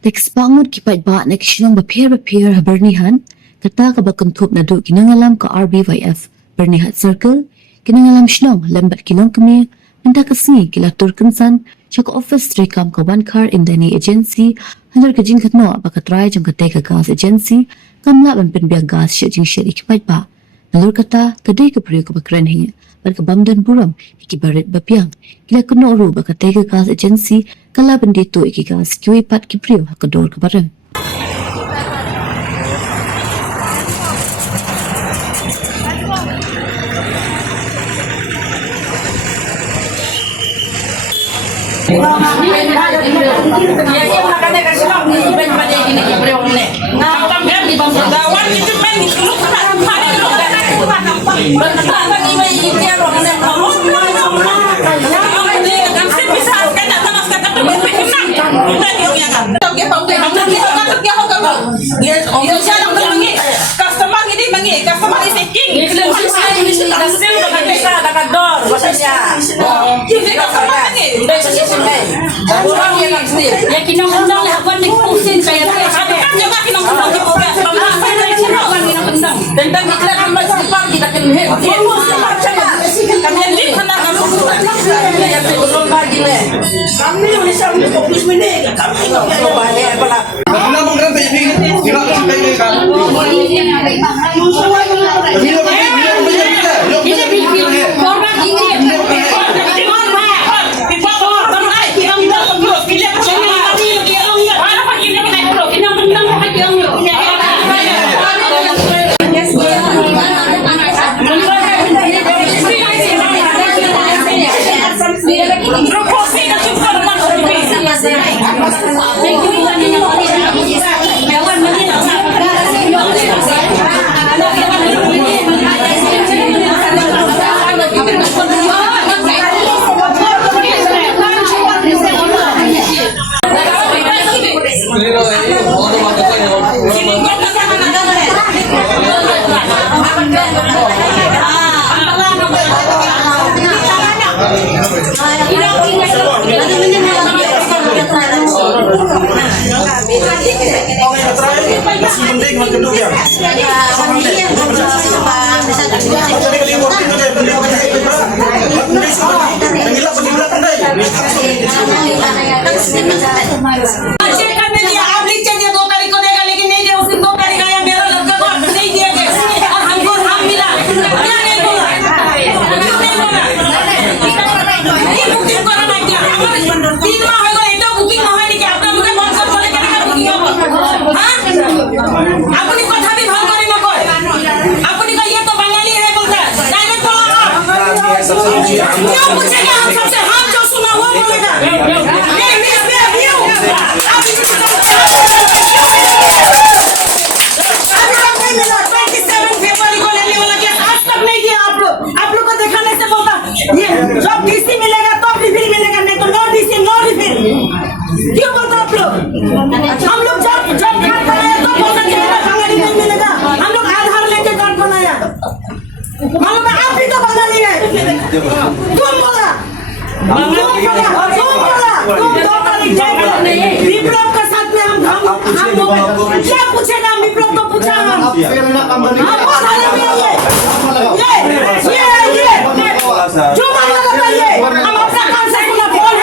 Tekspangod kipait ba nagsinong bapir habernihan kata kabagkantup na do kinangalam ka RBYF Bernihat Circle kinangalam sinong lambat kilong kami anda kasni kila Turkansan siya ka office rekam ka one car in dani agency handar ka jing katno bakatry jang katay ka gas agency kamla ban pinbiag gas siya jing siya ikipait ba nalur kata kaday ka priyo ka bakran hinga Barkabamdan buram, ikibarit bapiang. Kila kuno uru bakatay ka gas agency, kalaban dito ikigas kiwi pat kipriyo hakador kabarang. विप्लव का साथ में हम लोग क्या पूछेगा विप्लव को पूछा हम ये जो मामला बताइए हम अपना काम से पूरा बोल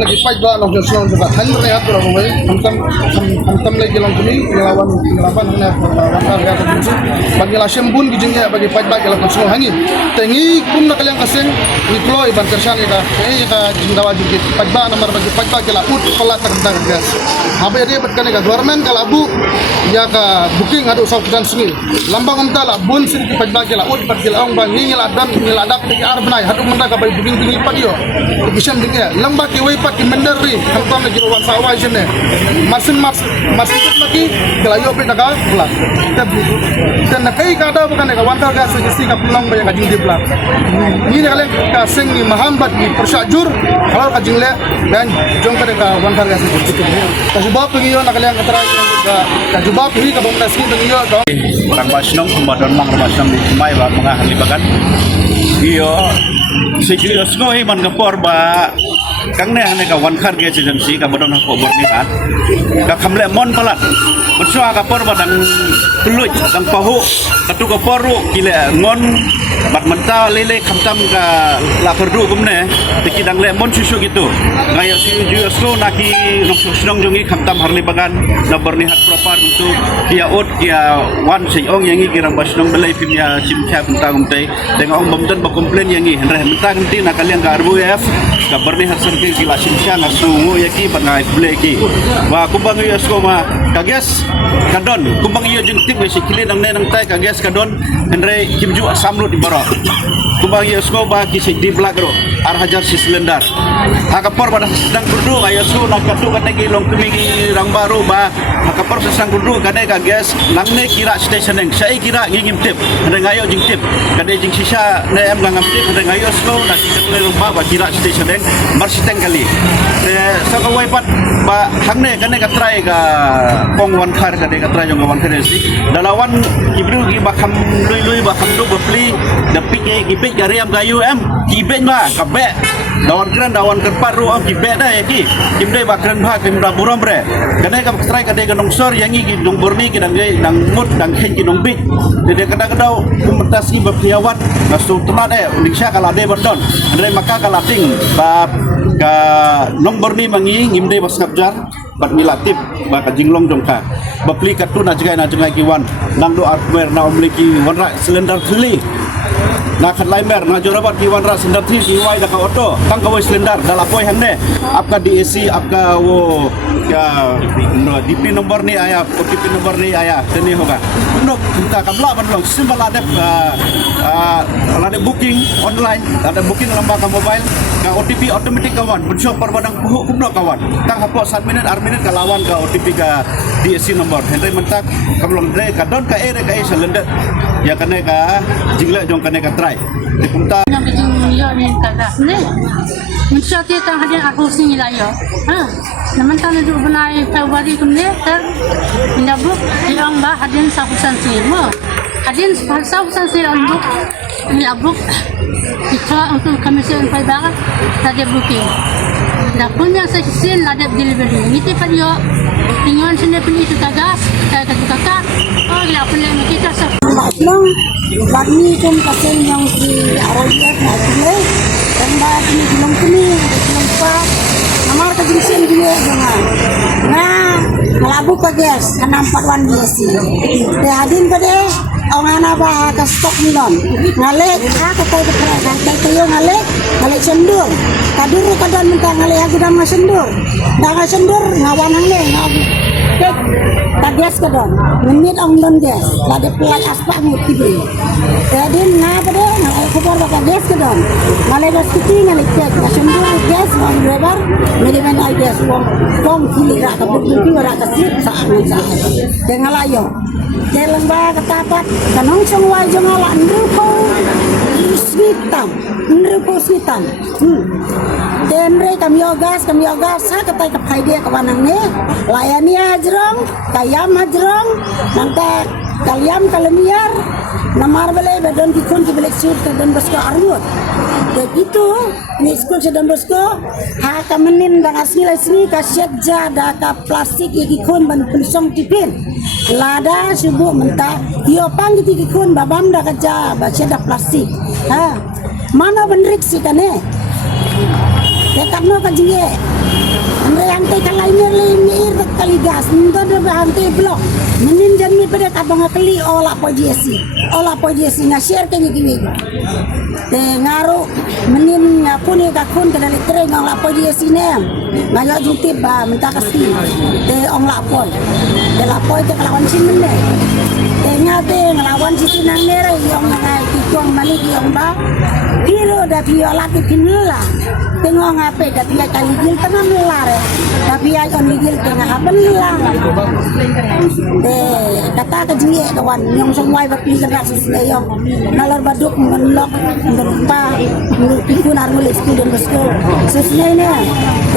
lagi fight ba no Joshua sa han rehat ra mo bay hantam lagi lang kami ngelawan na wantar ya bagi la shembun gijing ya bagi fight ba kala konsulo hangi tengi kum na kalyang kaseng deploy ban kersan ida ka jindawa jigit fight ba namar bagi fight ba kala ut pala tagdang gas habe dia bat kala government kala bu ya ka booking adu sa kudan sungi lambang umta la bun sin fight ba kala ut bat kala ong bang ngil adam ki arbnai hadu munda ka bay booking bingi padio gisam dinga lamba ki way pat ki mendari hantam lagi wan sawai jene masin lagi kelayo pe daga plus dan nakai kada bukan ka wantar ka sisi ka pulang bayang ka jingdi plus ni kale ka sing ni mahambat ni persajur kalau ka jingle dan jong ka wantar ka sisi ka jubab pengiyo nakale ang katara ka jubab hi ka bongda sini pengiyo dong orang Basnong kumadon mang Basnong di Cimai ba mga halibagan iyo serius ngoy man kapor ba kang ne hane ka wan khar ge agency ka badon ko bornihan ka khamle mon palat bersua ka por badang tuluj dang pahu katu ka poru kile ngon bat menta lele khamtam ka la kerdu kumne tiki dang le mon susu gitu ngayo si jusko naki nong jongi khamtam harli bagan na bornihat proper untuk kia ot kia wan sei ong yangi kirang Basnong belai pimya cimcha tentang umtai dengan ong bamdan ba komplain yangi henre mentang ti na kalian ka RBF ka bornihat serke kila cimcha ngasu yaki bangai bleki wa kumbang yusko ma kages kadon kumbang iyo jeng tip si kili nang ne nang tai kages kadon henre kimju samlut di barok kumbang yusko ba kisik di blagro ar hajar si silendar hakapor pada sedang kurdu ayusko nak katu kata gilong kumigi rang baru ba hakapor sedang kurdu kata kages nang ne kira station neng saya kira ngingim tip henre ngayo jeng tip kata jeng sisa ne em ngam tip henre ngayo sko nak kita rumah ba kira station neng marsiteng kali sakawai pat ba hangne kane ka try ka kong wan khar ka de ka try jong wan khar si dalawan ibru gi ba kham lui ba kham do bepli da pike gi be gariam ga um gi be ma ka be dawan kerpat ru am gi be da ki kim de ba kran bha kim ra buram bre kane ka try ka de ka nongsor yang gi dong borni ki dang ge dang mut dang khen ki dong bit de kadang kumentas gi ba piawat na su tma de ulisha kala de berdon andre maka kala ting ba ka nombor ni mangi ngimde bas ngabjar bat milatip ba ka jinglong jongka bapli katu na jagai kiwan nang do armer na omliki wanra silendar thli na khat mer na jorabat kiwan ra silendar thli kiwai da ka auto tang ka wai silendar dala poi hanne apka DAC apka wo ya DP nomor ni aya OTP nomor ni aya teni hoga no kita kamla banlong simbal ada booking online ada booking lamba ka mobile ka OTP automatic kawan bersok perbadang puhuk kumno kawan tang hapo 1 minit kalawan ka OTP ka DSC nomor henry mentak kamlong dre ka don ka ere ka silender ya kane ka jingle jong kane ka try dipunta yang kejing yo ni kagas ni mensyati tang hadian aku sini lah yo naman tan du benai Februari kumne ter indabuk yang ba hadian sabusan si mo hadian sabusan si untuk ni abuk kita untuk komisi empat barat ada booking dah punya section ada delivery ini tiap yo tinggal sini pun itu tagas kata kakak oh ya punya kita Basnong bagni kum kasen yang si RBF na kile dan ba ni dilong kini dilong pa namar ka jinsen dia jangan ngalabu ka gas kanam patwan dia si de hadin pade ongana ba ka stok milon ngale ka ka tay ka tayo ngale sendur kaduru kadan mentang ngale agudam sendur danga sendur ngawan hangle Kek, tagas kadon, menit ong don gas, lade pelak aspak muti beri. Jadi ngapa deh, ngapa kupar baka gas kadon, ngale gas kiti ngale kek, nasundur gas, ngam driver, meniman ay gas, kong kili raka bukti raka sip saat saat. Dengan layo, jalan ba ketapat, kanong sengwai jengala nruko switam, Denre kami yogas, sa katay kapay dia kawanang ni, layani ajrong, kayam ajrong, nangka kalyam kalemiar, namar bele bedon kikun ki belek sur ke Don Bosco Armut. Begitu ni skul se Don Bosco, ha kamenin dang asli ka syedja da ka plastik ikikun ban pensong tipin. Lada subuh mentah, yo pang ikikun babam da kaja ba syeda plastik. Ha, mana benrik si kane? Karena kajiye. Andre ante kalaine limir kaligas. Ndo de ante blok. Menin jami pada kabang kali ola pojesi. Ola pojesi na share ke ni. Te ngaru menin aku ni kakun ke dari tren ola pojesi ne. Ngayo jutip ba minta kasih. Te ong la poi. Te la poi te kelawan sini ne. Te ngate ngelawan sisi nang nere yang ngai tikong mani yang ba. Hero da viola ke pinla. Tengok ngape dah dia kali gil tengah melar tapi ai on gil tengah belah kata ke dia kawan yang semua bagi generasi saya nalar baduk menlok berpa menurut pikun armulis student school sesuai ni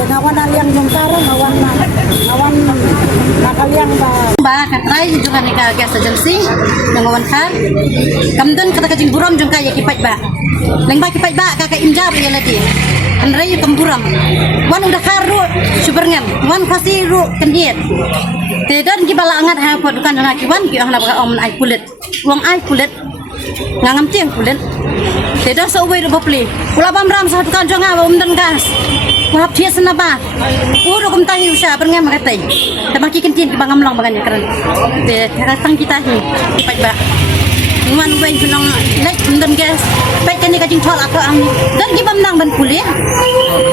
kawan yang jongkar kawan nakal yang ba katrai juga nika gas agency ngawan kan kamdon kata kajing buram jong kaya kipat ba leng ba kipat ba kakak injar ya lagi anrai kamburam wan udah karu superngam wan kasi ru kendiet tedan gibala angat ha podukan na kiwan ki ahna ba om ai kulit wong ai kulit ngangam tiang kulit tedan so we ru bapli kula bam ram sa dukan jonga ba umdan gas Wahap dia senapa, uru kum tahi usah berngam katai, tapi kentin di bangam long baganya keren, tang kita hi, ipat ba, nguan wen junong naik umdan gas, baik kan ni kajing tol aku ang, dan gibam nang ban kuliah,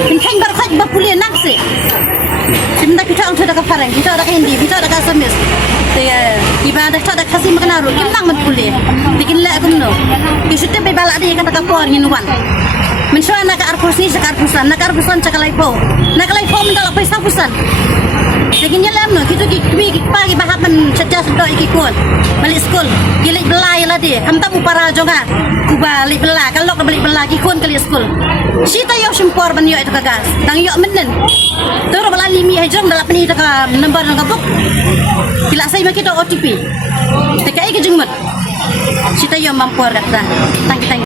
kenting berkat ba kuliah naksi, sebentar kita ang sudah kafarang, kita ada hindi, kita ada kasamis, iba ada kita ada kasih makan aru, kita nang ban kuliah, bikin lek kumno, kisutnya bebalak dia kata kapor nginuan. Mensuai nak arpus ni cakap arpusan cakap laipo mental apa isapusan. Segini lem no, kita pagi bahapan cerdas do ikikun, balik sekolah, gilik belai lah dia. Kamu tahu para jonga, kuba balik belai, kalau kau balik belai ikikun kali sekolah. Sita yo sempor banyo itu kagas, tang yo menen. Terus belai limi hejong dalam peni itu ka nombor nang kabuk. Bila saya makita OTP, tekai kejengmut. Sita yo mampor kata, tang kita.